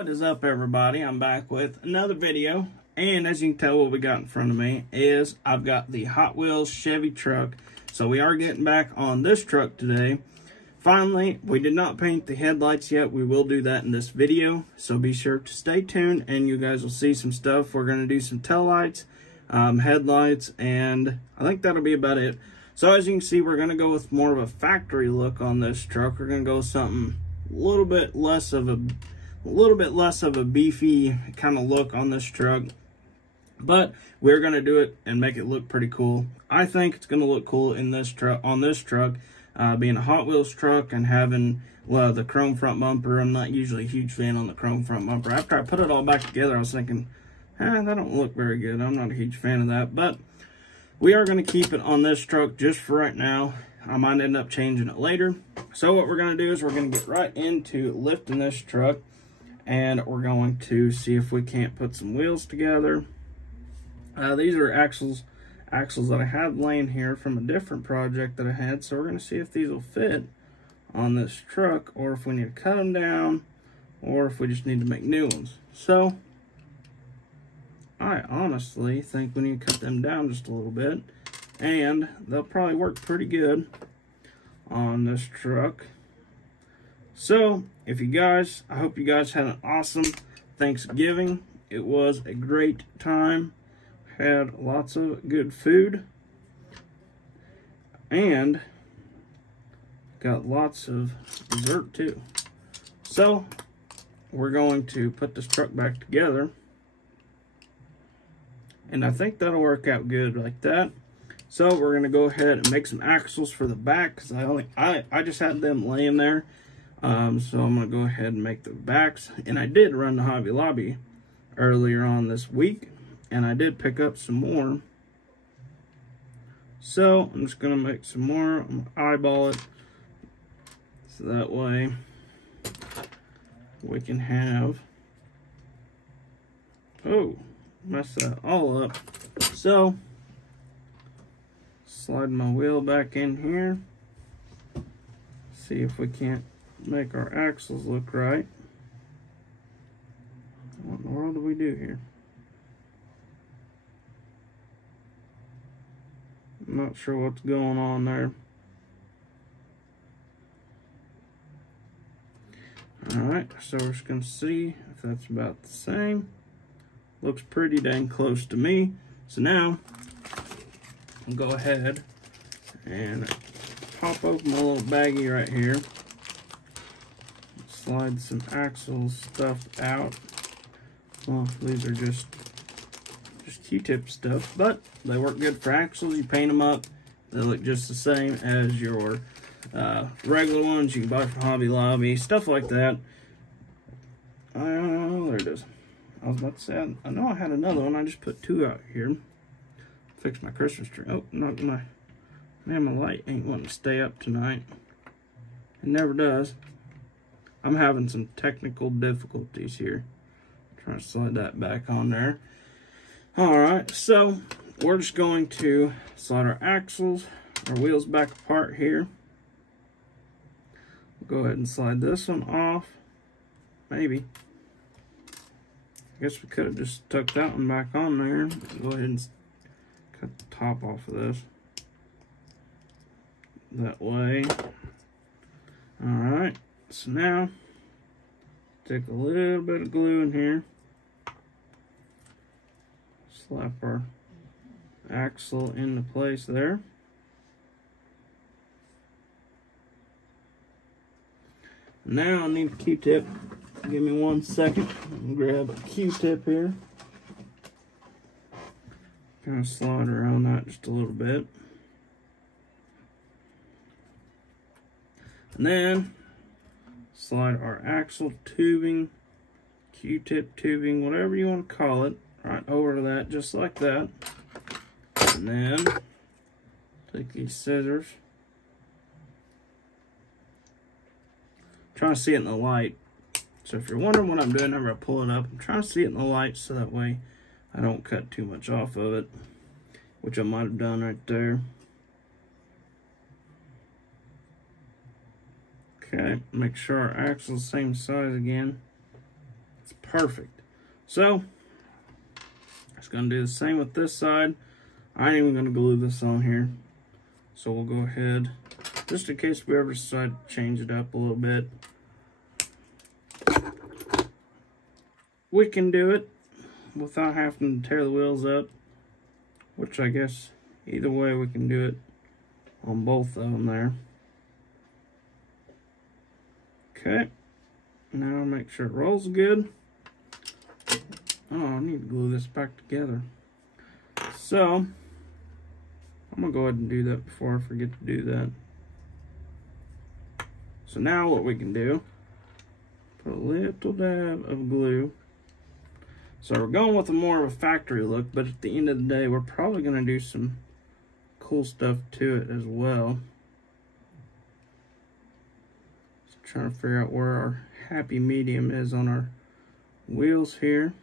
What is up, everybody? I'm back with another video, and as you can tell, what we got in front of me is I've got the Hot Wheels Chevy truck. So we are getting back on this truck today. Finally, we did not paint the headlights yet. We will do that in this video, so be sure to stay tuned and you guys will see some stuff. We're going to do some tail lights, headlights, and I think that'll be about it. So as you can see, we're going to go with more of a factory look on this truck. We're going to go with something a little bit less of a beefy kind of look on this truck, but we're going to do it and make it look pretty cool. I think it's going to look cool in this truck, being a Hot Wheels truck and having the chrome front bumper. I'm not usually a huge fan on the chrome front bumper. After I put it all back together, I was thinking, that don't look very good. I'm not a huge fan of that, but we are going to keep it on this truck just for right now. I might end up changing it later. So what we're going to do is we're going to get right into lifting this truck, and we're going to see if we can't put some wheels together. These are axles that I had laying here from a different project that I had. So we're going to see if these will fit on this truck, or if we need to cut them down, or if we just need to make new ones. So I honestly think we need to cut them down just a little bit, and they'll probably work pretty good on this truck. So I hope you guys had an awesome Thanksgiving. It was a great time. Had lots of good food and got lots of dessert too. So we're going to put this truck back together, and I think that'll work out good like that. So we're going to go ahead and make some axles for the back, because I just had them laying there. So I'm going to go ahead and make the backs. And I did run to Hobby Lobby earlier on this week, and I did pick up some more. So I'm just going to make some more. I'm going to eyeball it, so that way we can have, mess that all up. So slide my wheel back in here, see if we can't make our axles look right. What in the world do we do here? I'm not sure what's going on there. Alright, so we're just going to see if that's about the same. Looks pretty dang close to me. So now I'll go ahead and pop open my little baggie right here. Slide some axle stuff out. Well, these are just Q-tip stuff, but they work good for axles. You paint them up, they look just the same as your regular ones you can buy from Hobby Lobby, stuff like that. There it is. I was about to say, I know I had another one. I just put two out here. Fix my Christmas tree. Oh, no, my light ain't wanting to stay up tonight. It never does. I'm having some technical difficulties here. Trying to slide that back on there. Alright, so we're just going to slide our axles, our wheels back apart here. Go ahead and slide this one off. Maybe. I guess we could have just tucked that one back on there. Go ahead and cut the top off of this. That way. Alright, so now take a little bit of glue in here. Slap our axle into place there. Now I need a Q-tip. Give me 1 second. I'll grab a Q-tip here. Kind of slide around that just a little bit. And then slide our axle tubing, Q-tip tubing, whatever you want to call it, right over to that, just like that. And then take these scissors. Trying to see it in the light. So if you're wondering what I'm doing whenever I pull it up, I'm trying to see it in the light so that way I don't cut too much off of it, which I might have done right there. Okay, make sure our axle's the same size again. It's perfect. So, just going to do the same with this side. I ain't even going to glue this on here. So we'll go ahead, just in case we ever decide to change it up a little bit. We can do it without having to tear the wheels up, which I guess either way we can do it on both of them there. Okay, now make sure it rolls good. Oh, I need to glue this back together. So, I'm gonna go ahead and do that before I forget to do that. So now what we can do, put a little dab of glue. So we're going with a more of a factory look, but at the end of the day, we're probably gonna do some cool stuff to it as well. Just trying to figure out where our happy medium is on our wheels here.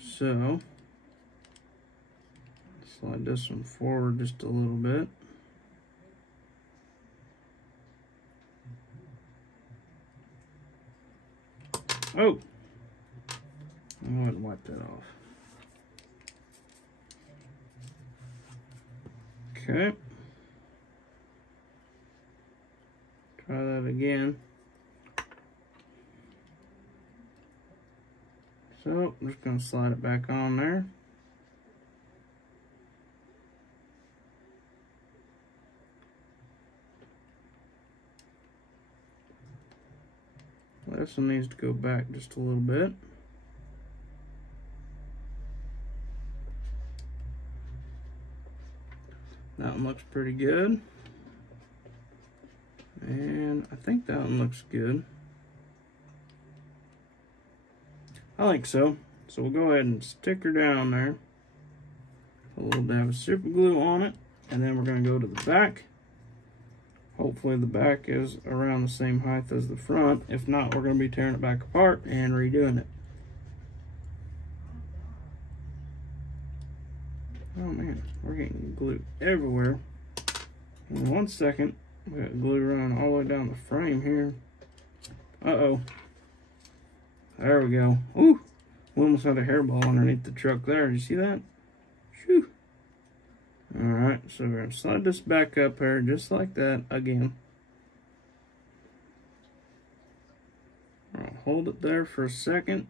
So, slide this one forward just a little bit. Oh! I'm going to wipe that off. Okay. Try that again. So, I'm just going to slide it back on there. This one needs to go back just a little bit. That one looks pretty good. And I think that one looks good. I think so. So we'll go ahead and stick her down there. Put a little dab of super glue on it. And then we're going to go to the back. Hopefully the back is around the same height as the front. If not, we're going to be tearing it back apart and redoing it. Oh man, we're getting glue everywhere. In 1 second, we got glue running all the way down the frame here. Uh-oh. There we go. Ooh, we almost had a hairball underneath the truck there. Did you see that? Shoo. Alright, so we're going to slide this back up here just like that again. I'll hold it there for a second.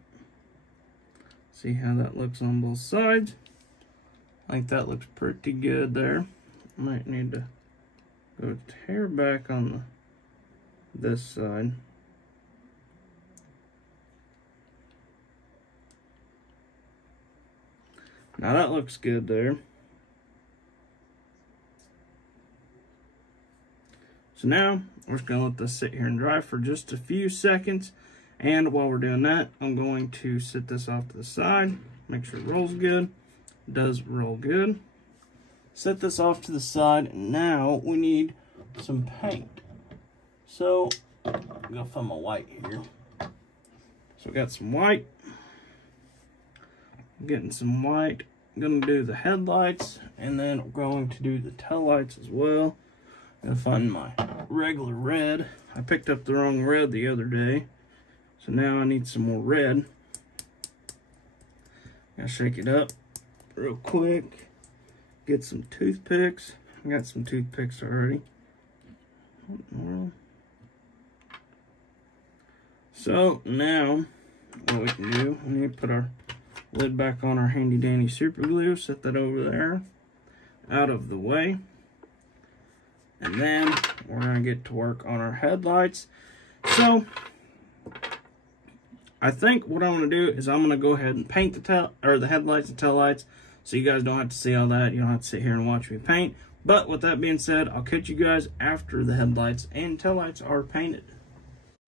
See how that looks on both sides. I think that looks pretty good there. Might need to go tear back on this side. Now that looks good there. So now we're just going to let this sit here and dry for just a few seconds. And while we're doing that, I'm going to sit this off to the side. Make sure it rolls good. It does roll good. Set this off to the side. And now we need some paint. So I'm going to find my white here. So we got some white. I'm getting some white. I'm going to do the headlights. And then I'm going to do the tail lights as well. Gonna find my regular red. I picked up the wrong red the other day, so now I need some more red. Gotta shake it up real quick. Get some toothpicks. I got some toothpicks already. What in the world? So now what we can do, we need to put our lid back on our handy dandy super glue. Set that over there, out of the way. And then we're going to get to work on our headlights. So I think what I'm going to do is I'm going to go ahead and paint the headlights and tail lights, so you guys don't have to see all that. You don't have to sit here and watch me paint. But with that being said, I'll catch you guys after the headlights and tail lights are painted.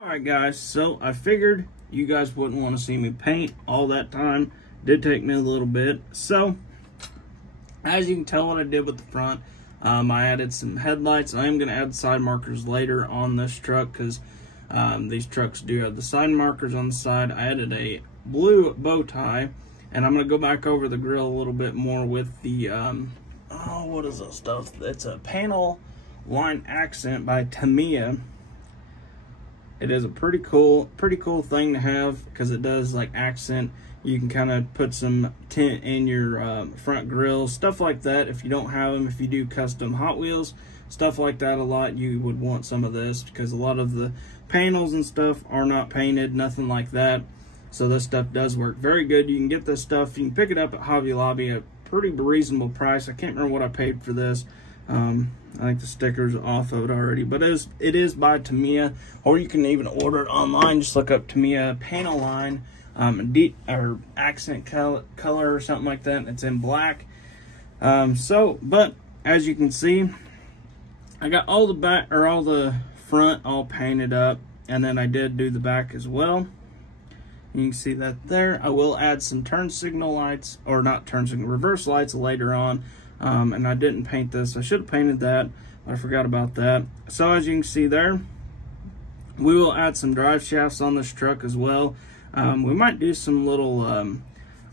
Alright guys, so I figured you guys wouldn't want to see me paint all that time. It did take me a little bit. So as you can tell what I did with the front, I added some headlights. I am going to add side markers later on this truck because these trucks do have the side markers on the side. I added a blue bow tie, and I'm going to go back over the grill a little bit more with the, oh, what is this stuff? It's a panel line accent by Tamiya. It is a pretty cool thing to have, because it does like accent. You can kind of put some tint in your front grille, stuff like that. If you don't have them, if you do custom Hot Wheels, stuff like that a lot, you would want some of this, because a lot of the panels and stuff are not painted, nothing like that. So this stuff does work very good. You can get this stuff, you can pick it up at Hobby Lobby at a pretty reasonable price. I can't remember what I paid for this. I think the sticker's off of it already, but it is by Tamiya, or you can even order it online. Just look up Tamiya panel line, or accent color or something like that. It's in black. But as you can see, I got all the back, or all the front all painted up, and then I did do the back as well. You can see that there. I will add some turn signal lights, or not turn signal, reverse lights later on. And I didn't paint this. I should have painted that, but I forgot about that. So as you can see there, we will add some drive shafts on this truck as well. We might do some little, I don't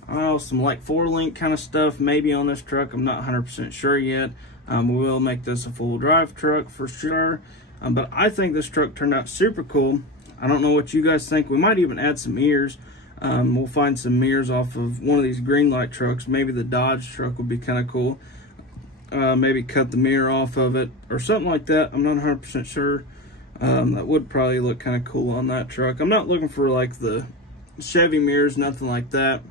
know, some like 4-link kind of stuff maybe on this truck. I'm not 100% sure yet. We will make this a full drive truck for sure. But I think this truck turned out super cool. I don't know what you guys think. We might even add some mirrors. We'll find some mirrors off of one of these green light trucks. Maybe the Dodge truck would be kind of cool. Maybe cut the mirror off of it or something like that. I'm not 100% sure. That would probably look kind of cool on that truck. I'm not looking for like the Chevy mirrors, nothing like that.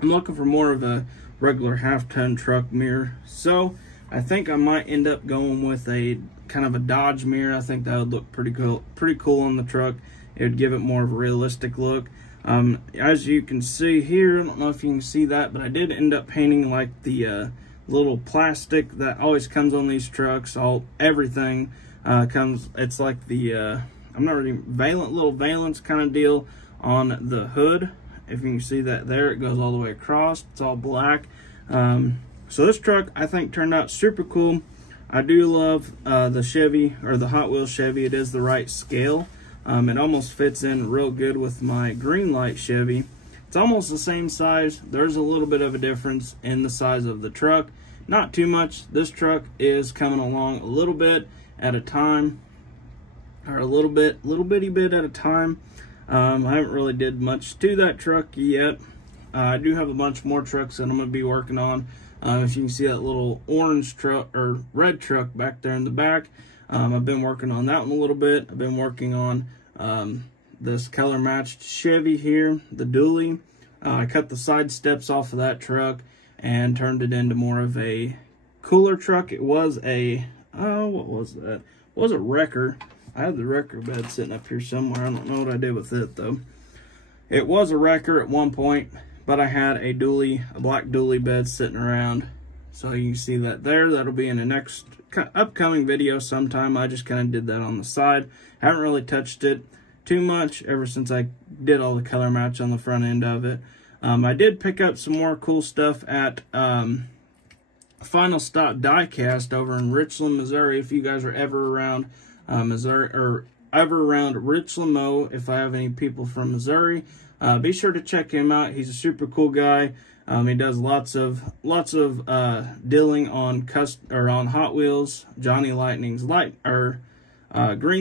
I'm looking for more of a regular half-ton truck mirror. So I think I might end up going with a kind of a Dodge mirror. I think that would look pretty cool on the truck. It would give it more of a realistic look. As you can see here, I don't know if you can see that, but I did end up painting like the little plastic that always comes on these trucks. Everything comes, it's like the I'm not really little valance kind of deal on the hood. If you can see that there, it goes all the way across. It's all black. So this truck I think turned out super cool. I do love the Chevy, or the Hot Wheels Chevy. It is the right scale. It almost fits in real good with my green light Chevy. It's almost the same size. There's a little bit of a difference in the size of the truck. Not too much. This truck is coming along a little bit at a time, or a little bitty bit at a time. I haven't really did much to that truck yet. I do have a bunch more trucks that I'm going to be working on. If you can see that little orange truck, or red truck back there in the back, I've been working on that one a little bit. I've been working on this color matched Chevy here, the dually. I cut the side steps off of that truck and turned it into more of a cooler truck. It was a, what was that? It was a wrecker. I had the wrecker bed sitting up here somewhere. I don't know what I did with it though. It was a wrecker at one point, but I had a black dually bed sitting around. So you can see that there. That'll be in the next upcoming video sometime. I just kind of did that on the side. Haven't really touched it too much ever since I did all the color match on the front end of it. I did pick up some more cool stuff at Final Stop Diecast over in Richland, Missouri. If you guys are ever around Missouri, or ever around Richland, Mo, if I have any people from Missouri, be sure to check him out. He's a super cool guy. He does lots of dealing on on Hot Wheels, Johnny Lightning's Green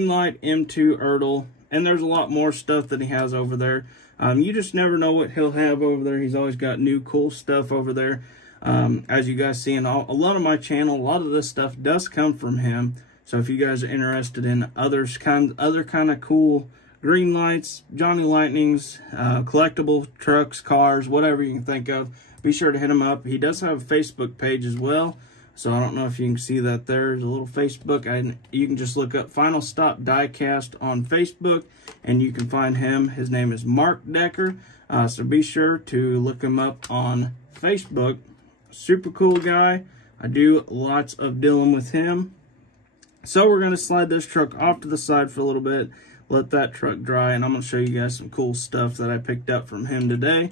Light, M2, Ertl, and there's a lot more stuff that he has over there. You just never know what he'll have over there. He's always got new cool stuff over there. As you guys see in a lot of my channel, a lot of this stuff does come from him. So if you guys are interested in other kind of cool green lights, Johnny Lightnings, collectible trucks, cars, whatever you can think of, be sure to hit him up. He does have a Facebook page as well. So I don't know if you can see that there's a little Facebook. You can just look up Final Stop Diecast on Facebook, and you can find him. His name is Mark Decker. So be sure to look him up on Facebook. Super cool guy. I do lots of dealing with him. So we're going to slide this truck off to the side for a little bit, let that truck dry, and I'm going to show you guys some cool stuff that I picked up from him today.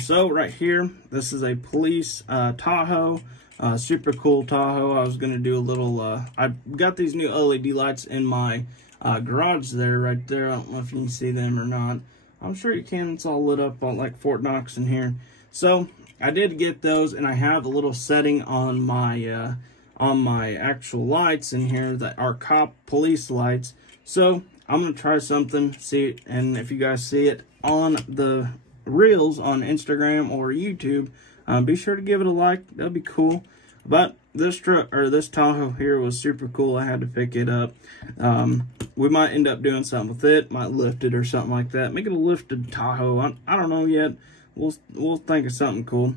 So right here, this is a police Tahoe. Super cool Tahoe. I was going to do a little, I got these new LED lights in my garage there, right there. I don't know if you can see them or not. I'm sure you can. It's all lit up on like Fort Knox in here. So I did get those, and I have a little setting on my actual lights in here that are cop police lights. So I'm going to try something, see it, and if you guys see it on the reels on Instagram or YouTube, be sure to give it a like. That'd be cool. But this truck, or this Tahoe here, was super cool. I had to pick it up. We might end up doing something with it, might lift it or something like that. Make it a lifted Tahoe. I don't know yet. We'll think of something cool.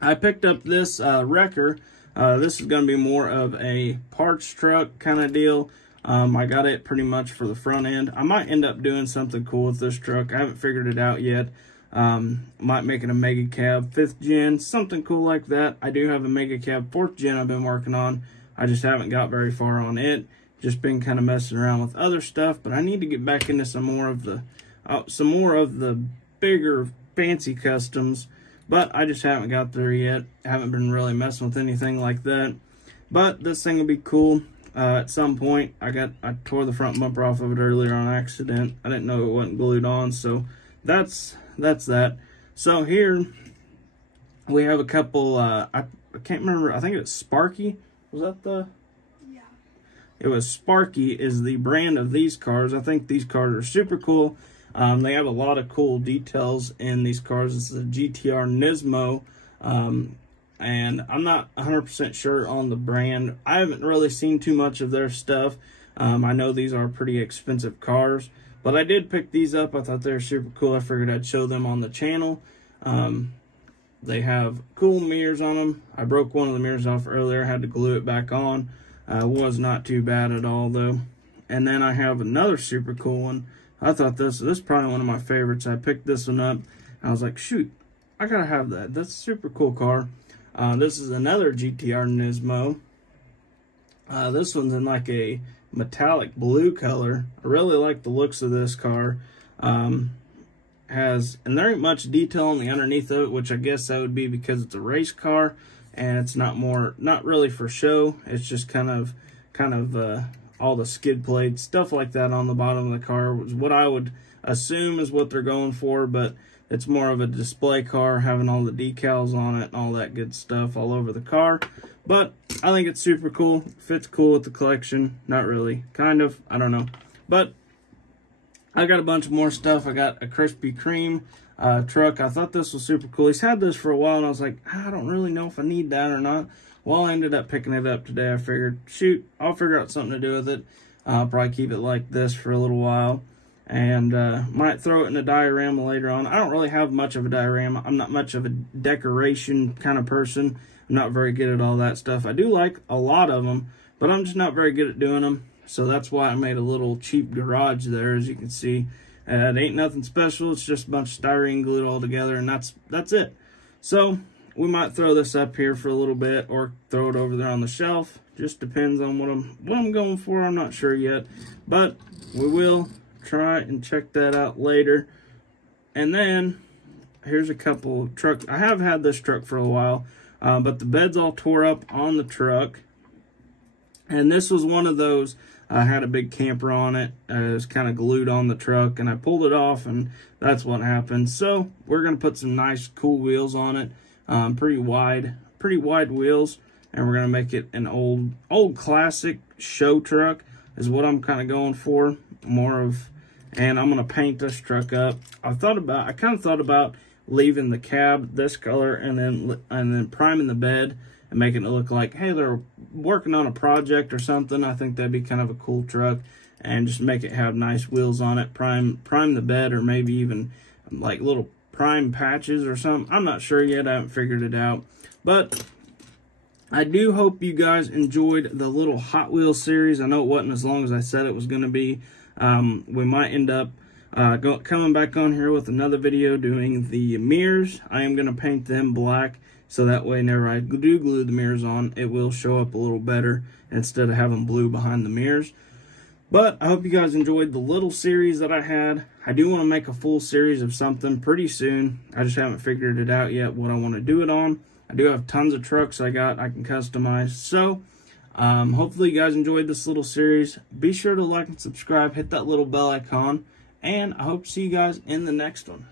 I picked up this wrecker. This is going to be more of a parts truck kind of deal. I got it pretty much for the front end. I might end up doing something cool with this truck. I haven't figured it out yet. Might make it a mega cab 5th gen, something cool like that. I do have a mega cab 4th gen I've been working on. I just haven't got very far on it. Just been kind of messing around with other stuff, but I need to get back into some more of the bigger fancy customs, but I just haven't got there yet. I haven't been really messing with anything like that. But this thing will be cool. At some point, I tore the front bumper off of it earlier on accident. I didn't know it wasn't glued on, so that's that. So here we have a couple. I can't remember. I think it was Sparky. Was that the? Yeah. It was Sparky is the brand of these cars. I think these cars are super cool. They have a lot of cool details in these cars. This is a GTR Nismo. And I'm not 100% sure on the brand. I haven't really seen too much of their stuff. I know these are pretty expensive cars, but I did pick these up. I thought they were super cool. I figured I'd show them on the channel. They have cool mirrors on them. I broke one of the mirrors off earlier. Had to glue it back on. Was not too bad at all, though. And then I have another super cool one. I thought this is probably one of my favorites. I picked this one up. I was like, shoot, I gotta have that. That's a super cool car. This is another GTR Nismo. This one's in like a metallic blue color. I really like the looks of this car. And there ain't much detail on the underneath of it, which I guess that would be because it's a race car and it's not really for show. It's just kind of all the skid plates, stuff like that on the bottom of the car was what I would assume is what they're going for, but it's more of a display car, having all the decals on it and all that good stuff all over the car. But I think it's super cool. Fits cool with the collection. Not really. Kind of. I don't know. But I got a bunch of more stuff. I got a Krispy Kreme truck. I thought this was super cool. He's had this for a while, and I was like, I don't really know if I need that or not. Well, I ended up picking it up today. I figured, shoot, I'll figure out something to do with it. I'll probably keep it like this for a little while. And might throw it in a diorama later on. I don't really have much of a diorama. I'm not much of a decoration kind of person. I'm not very good at all that stuff. I do like a lot of them, but I'm just not very good at doing them. So that's why I made a little cheap garage there, as you can see. It ain't nothing special. It's just a bunch of styrene glued all together, and that's it. So we might throw this up here for a little bit or throw it over there on the shelf. Just depends on what I'm going for. I'm not sure yet, but we will try and check that out later. And then here's a couple trucks. I have had this truck for a while, but the bed's all tore up on the truck. And this was one of those. I had a big camper on it. It was kind of glued on the truck, and I pulled it off, and that's what happened. So we're gonna put some nice, cool wheels on it. Pretty wide wheels, and we're gonna make it an old classic show truck is what I'm kind of going for. And I'm gonna paint this truck up. I kind of thought about leaving the cab this color and then priming the bed and making it look like, hey, they're working on a project or something. I think that'd be kind of a cool truck, and just make it have nice wheels on it. Prime the bed, or maybe even like little prime patches or something. I'm not sure yet. I haven't figured it out, but I do hope you guys enjoyed the little Hot Wheels series. I know it wasn't as long as I said it was going to be. We might end up coming back on here with another video doing the mirrors. I am going to paint them black, so that way whenever I do glue the mirrors on, it will show up a little better instead of having blue behind the mirrors. But I hope you guys enjoyed the little series that I had. I do want to make a full series of something pretty soon. I just haven't figured it out yet what I want to do it on. I do have tons of trucks I can customize. So hopefully you guys enjoyed this little series. Be sure to like and subscribe, hit that little bell icon, and I hope to see you guys in the next one.